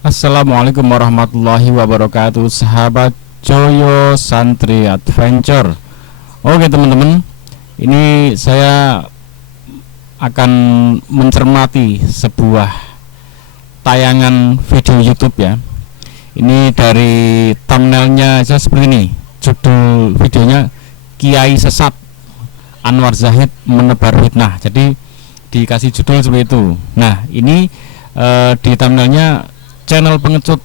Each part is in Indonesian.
Assalamualaikum warahmatullahi wabarakatuh, sahabat Joyo Santri Adventure. Oke teman-teman, ini saya akan mencermati sebuah tayangan video YouTube ya. Ini dari thumbnailnya aja seperti ini. Judul videonya Kiai Sesat, Anwar Zahid menebar fitnah. Jadi dikasih judul seperti itu. Nah ini di thumbnailnya channel pengecut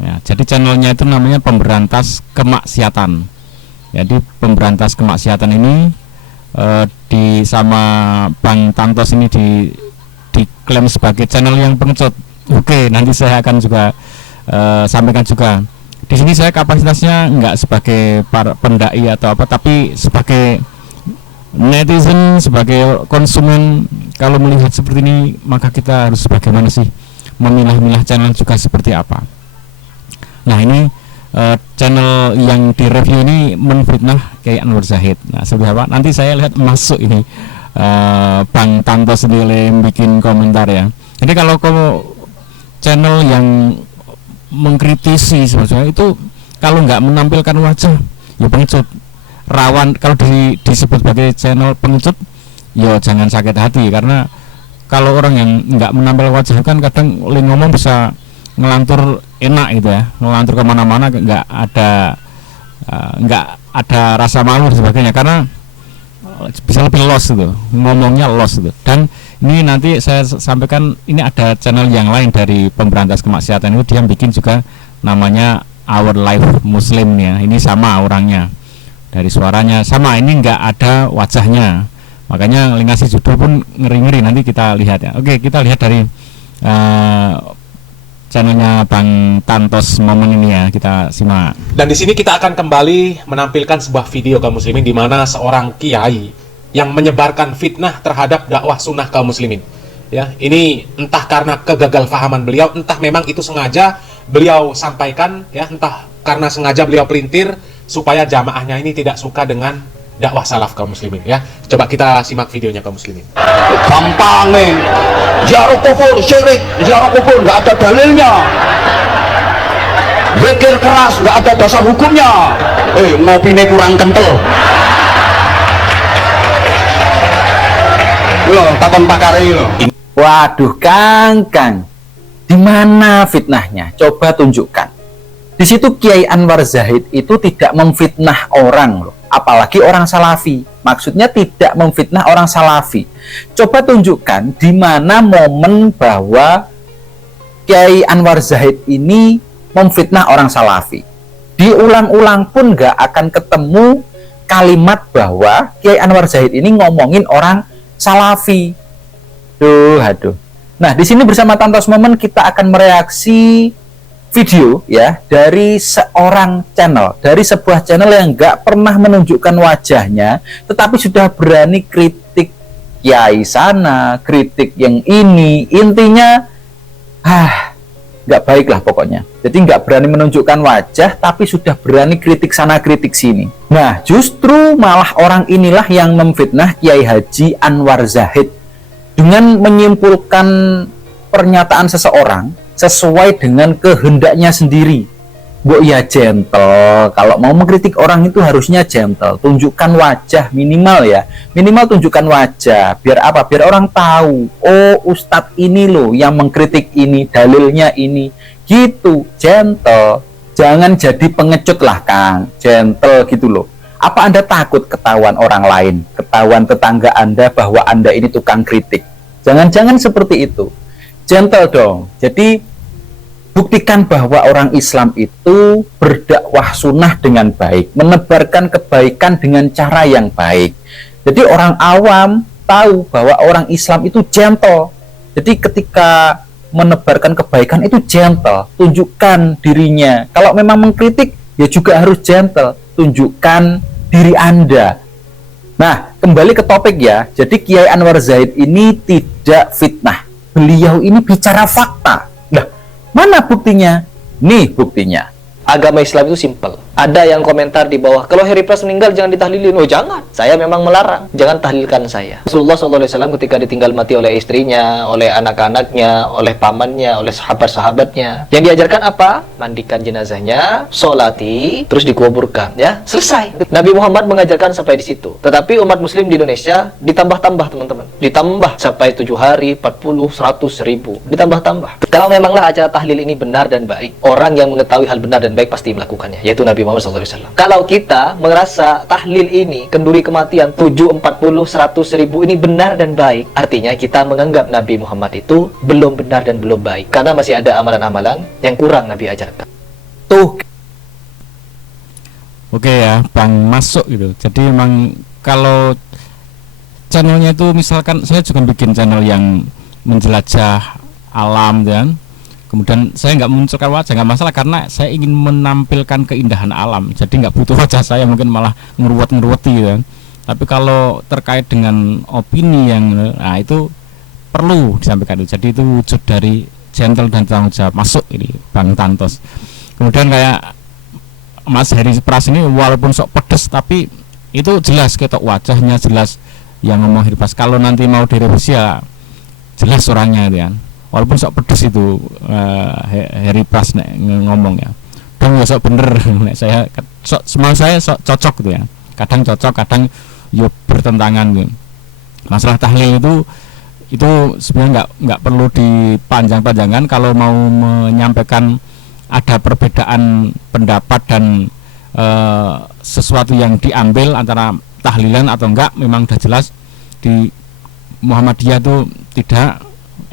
ya, jadi channelnya itu namanya Pemberantas Kemaksiatan. Jadi Pemberantas Kemaksiatan ini di sama Bang Tantos ini diklaim sebagai channel yang pengecut. Oke, nanti saya akan juga sampaikan juga. Di sini saya kapasitasnya nggak sebagai para pendai atau apa, tapi sebagai netizen, sebagai konsumen. Kalau melihat seperti ini, maka kita harus bagaimana sih memilah-milah channel juga seperti apa. Nah ini channel yang direview ini menfitnah Kiai Anwar Zahid. Nah seperti apa? Nanti saya lihat masuk ini Bang Tanto sendiri bikin komentar ya. Jadi kalau channel yang mengkritisi sebetulnya itu kalau nggak menampilkan wajah ya pengecut, rawan. Kalau disebut sebagai channel pengecut ya jangan sakit hati, karena kalau orang yang nggak menampil wajah kan kadang ngomong bisa ngelantur enak gitu ya, ngelantur kemana-mana, nggak ada rasa malu dan sebagainya, karena bisa lebih lost gitu, ngomongnya lost gitu. Dan ini nanti saya sampaikan, ini ada channel yang lain dari Pemberantas Kemaksiatan itu, dia bikin juga namanya Our Life Muslim ya. Ini sama orangnya, dari suaranya sama, ini nggak ada wajahnya. Makanya ngasih judul pun ngeri-ngeri, nanti kita lihat ya. Oke, kita lihat dari channelnya Bang Tantos momen ini ya, kita simak. Dan di sini kita akan kembali menampilkan sebuah video kaum muslimin di mana seorang kiai yang menyebarkan fitnah terhadap dakwah sunnah kaum muslimin. Ya, ini entah karena kegagalfahaman beliau, entah memang itu sengaja beliau sampaikan ya, entah karena sengaja beliau pelintir supaya jamaahnya ini tidak suka dengan dakwah salaf kaum muslimin ya. Coba kita simak videonya kaum muslimin. Gampang nih, ziarah kubur syirik, ziarah kubur nggak ada dalilnya, zikir keras nggak ada dasar hukumnya, ngopinya kurang kental. Loh, takon pakar loh. Waduh, Kang, di mana fitnahnya? Coba tunjukkan. Di situ Kiai Anwar Zahid itu tidak memfitnah orang loh, apalagi orang salafi. Maksudnya tidak memfitnah orang salafi. Coba tunjukkan di mana momen bahwa Kiai Anwar Zahid ini memfitnah orang salafi. Diulang-ulang pun nggak akan ketemu kalimat bahwa Kiai Anwar Zahid ini ngomongin orang salafi. Aduh. Nah, di sini bersama Tantos Momen kita akan mereaksi video ya dari seorang channel, dari sebuah channel yang nggak pernah menunjukkan wajahnya, tetapi sudah berani kritik kiai sana, kritik yang ini. Intinya nggak baik lah pokoknya. Jadi nggak berani menunjukkan wajah, tapi sudah berani kritik sana, kritik sini. Nah, justru malah orang inilah yang memfitnah Kiai Haji Anwar Zahid dengan menyimpulkan pernyataan seseorang sesuai dengan kehendaknya sendiri. Ya gentle, kalau mau mengkritik orang itu harusnya gentle, tunjukkan wajah minimal ya, minimal tunjukkan wajah. Biar apa? Biar orang tahu, oh ustadz ini loh yang mengkritik ini, dalilnya ini, gitu. Gentle, jangan jadi pengecut lah Kang, gentle gitu loh. Apa Anda takut ketahuan orang lain, ketahuan tetangga Anda bahwa Anda ini tukang kritik? Jangan-jangan seperti itu. Gentle dong. Jadi buktikan bahwa orang Islam itu berdakwah sunnah dengan baik, menebarkan kebaikan dengan cara yang baik. Jadi orang awam tahu bahwa orang Islam itu gentle. Jadi ketika menebarkan kebaikan itu gentle, tunjukkan dirinya. Kalau memang mengkritik ya juga harus gentle, tunjukkan diri Anda. Nah, kembali ke topik ya. Jadi Kiai Anwar Zahid ini tidak fitnah. Beliau ini bicara fakta. Nah, mana buktinya? Nih buktinya. Agama Islam itu simpel. Ada yang komentar di bawah, kalau Harry Pras meninggal jangan ditahlilin. Oh jangan, saya memang melarang, jangan tahlilkan saya. Rasulullah SAW ketika ditinggal mati oleh istrinya, oleh anak-anaknya, oleh pamannya, oleh sahabat-sahabatnya, yang diajarkan apa? Mandikan jenazahnya, sholati, terus dikuburkan, ya selesai. Nabi Muhammad mengajarkan sampai di situ. Tetapi umat muslim di Indonesia ditambah-tambah teman-teman, ditambah sampai 7 hari, 40, 100, 1000, ditambah-tambah. Kalau memanglah acara tahlil ini benar dan baik, orang yang mengetahui hal benar dan baik pasti melakukannya, yaitu Nabi Muhammad SAW. Kalau kita merasa tahlil ini, kenduri kematian 7, 40, 100, 1000 ini benar dan baik, artinya kita menganggap Nabi Muhammad itu belum benar dan belum baik, karena masih ada amalan-amalan yang kurang Nabi ajarkan. Tuh. Oke ya, Bang, masuk gitu. Jadi memang kalau channelnya itu, misalkan saya juga bikin channel yang menjelajah alam kan, kemudian saya nggak munculkan wajah, nggak masalah, karena saya ingin menampilkan keindahan alam, jadi nggak butuh wajah saya, mungkin malah ngeruwet-ngeruweti kan. Tapi kalau terkait dengan opini yang itu perlu disampaikan itu. Jadi itu wujud dari gentle dan tanggung jawab. Masuk ini Bang Tantos. Kemudian kayak Mas Harry Pras ini walaupun sok pedes, tapi itu jelas ketok wajahnya, jelas yang ngomong Harry Pras. Kalau nanti mau direvisi ya jelas orangnya itu kan. Walaupun sok pedes itu Harry Pras ngomong ya, dong ya sok bener. Saya semua saya sok cocok gitu ya, kadang cocok, kadang yuk bertentangan gitu. Masalah tahlil itu sebenarnya nggak perlu dipanjang-panjangkan. Kalau mau menyampaikan ada perbedaan pendapat dan sesuatu yang diambil antara tahlilan atau enggak, memang udah jelas di Muhammadiyah itu tidak,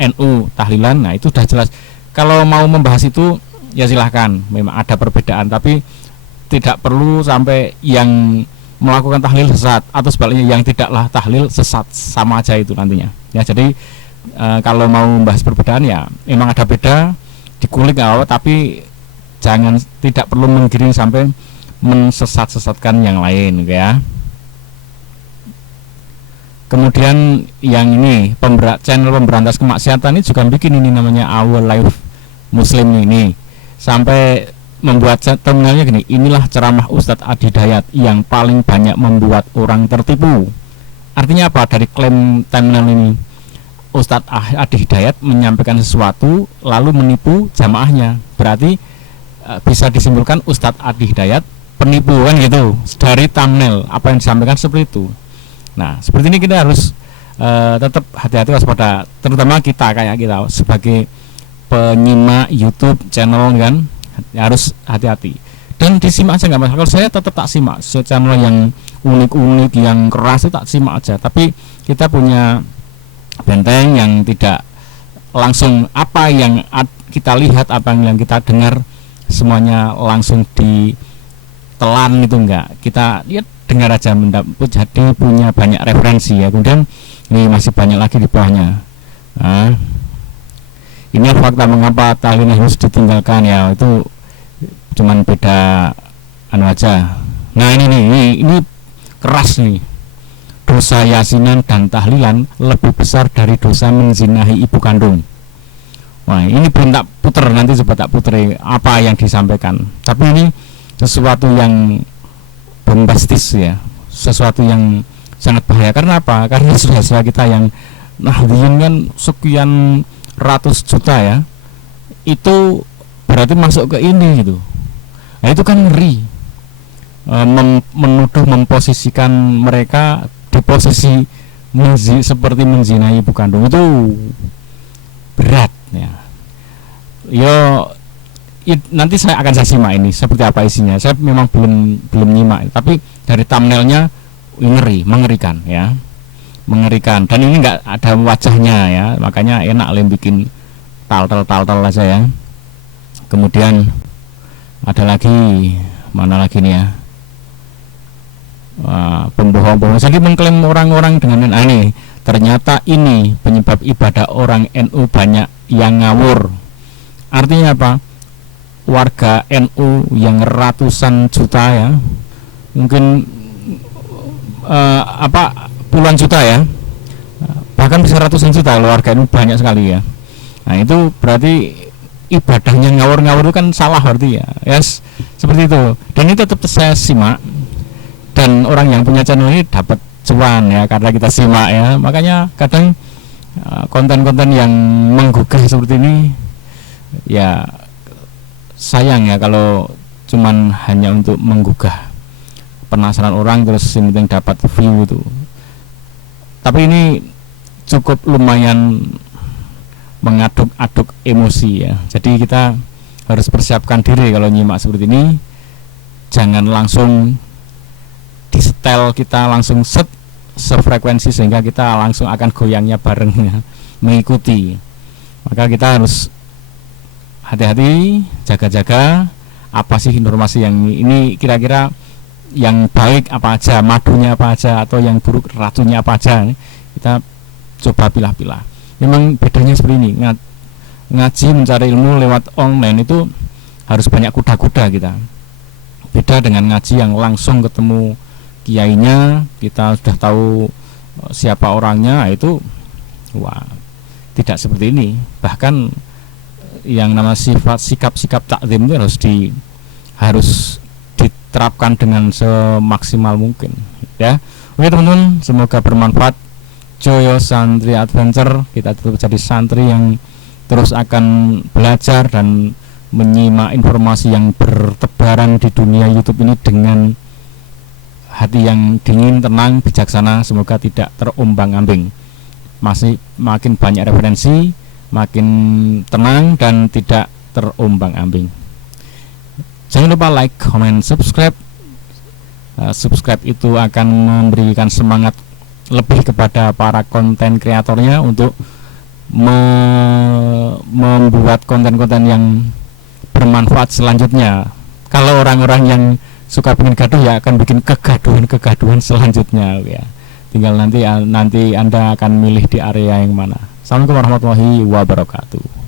NU tahlilan, nah itu sudah jelas. Kalau mau membahas itu ya silahkan, memang ada perbedaan, tapi tidak perlu sampai yang melakukan tahlil sesat atau sebaliknya yang tidaklah tahlil sesat, sama aja itu nantinya ya. Jadi kalau mau membahas perbedaan ya memang ada beda, dikulik awal, tapi tidak perlu menggiring sampai mensesat-sesatkan yang lain ya. Kemudian yang ini channel pemberantas kemaksiatan ini juga bikin ini namanya Our Life Muslim ini, sampai membuat terminalnya gini, inilah ceramah Ustadz Adi Hidayat yang paling banyak membuat orang tertipu. Artinya apa dari klaim terminal ini? Ustadz Adi Hidayat menyampaikan sesuatu lalu menipu jamaahnya, berarti bisa disimpulkan Ustadz Adi Hidayat penipu kan gitu, dari thumbnail apa yang disampaikan seperti itu. Nah seperti ini kita harus tetap hati-hati, waspada, terutama kita kayak kita sebagai penyimak YouTube channel kan, harus hati-hati dan disimak aja nggak masalah. Kalau saya tetap tak simak channel yang unik-unik, yang keras itu tak simak aja, tapi kita punya benteng yang tidak langsung apa yang kita lihat, apa yang kita dengar semuanya langsung ditelan, itu enggak, kita lihat dengar aja, jadi punya banyak referensi ya. Kemudian ini masih banyak lagi di bawahnya. Nah, ini fakta mengapa tahlil harus ditinggalkan ya, itu cuman beda aja. Nah ini keras nih, dosa yasinan dan tahlilan lebih besar dari dosa menzinahi ibu kandung. Wah ini belum tak puter, nanti coba tak puter apa yang disampaikan, tapi ini sesuatu yang bombastis ya, sesuatu yang sangat bahaya. Karena apa? Karena saudara kita yang nahdien kan sekian ratus juta ya, itu berarti masuk ke ini gitu. Nah itu kan ngeri, menuduh, memposisikan mereka di posisi seperti menzinai ibu kandung, itu berat ya. Nanti saya simak ini seperti apa isinya. Saya memang belum nyimak, tapi dari thumbnailnya ngeri, mengerikan ya, mengerikan. Dan ini nggak ada wajahnya ya, makanya enak bikin tal aja ya. Kemudian ada lagi, mana lagi nih ya, pembohong-bohong. Jadi mengklaim orang-orang dengan ini, ternyata ini penyebab ibadah orang NU banyak yang ngawur. Artinya apa? Warga NU yang ratusan juta ya, mungkin puluhan juta ya, bahkan bisa ratusan juta, warga NU banyak sekali ya. Nah itu berarti ibadahnya ngawur-ngawur itu kan salah berarti ya. Yes, seperti itu. Dan ini tetap saya simak, dan orang yang punya channel ini dapat cuan ya karena kita simak ya. Makanya kadang konten-konten yang menggugah seperti ini ya sayang ya kalau cuman hanya untuk menggugah penasaran orang terus yang penting dapat view itu. Tapi ini cukup lumayan mengaduk-aduk emosi ya. Jadi kita harus persiapkan diri kalau nyimak seperti ini. Jangan langsung di setel kita langsung sefrekuensi sehingga kita langsung akan goyangnya bareng ya, mengikuti. Maka kita harus hati-hati, jaga-jaga apa sih informasi yang ini kira-kira yang baik apa aja, madunya apa aja, atau yang buruk racunnya apa aja. Kita coba pilah-pilah. Memang bedanya seperti ini, ngaji mencari ilmu lewat online itu harus banyak kuda-kuda kita. Beda dengan ngaji yang langsung ketemu kiainya, kita sudah tahu siapa orangnya, itu wah tidak seperti ini. Bahkan yang nama sikap-sikap takzim itu harus diterapkan dengan semaksimal mungkin ya. Oke teman-teman, semoga bermanfaat. Joyo Santri Adventure, kita tetap jadi santri yang terus akan belajar dan menyimak informasi yang bertebaran di dunia YouTube ini dengan hati yang dingin, tenang, bijaksana. Semoga tidak terombang-ambing, masih makin banyak referensi, makin tenang dan tidak terombang-ambing. Jangan lupa like, comment, subscribe. Subscribe itu akan memberikan semangat lebih kepada para konten kreatornya untuk membuat konten-konten yang bermanfaat selanjutnya. Kalau orang-orang yang suka bikin gaduh ya akan bikin kegaduhan selanjutnya ya. Tinggal nanti Anda akan milih di area yang mana. Assalamualaikum warahmatullahi wabarakatuh.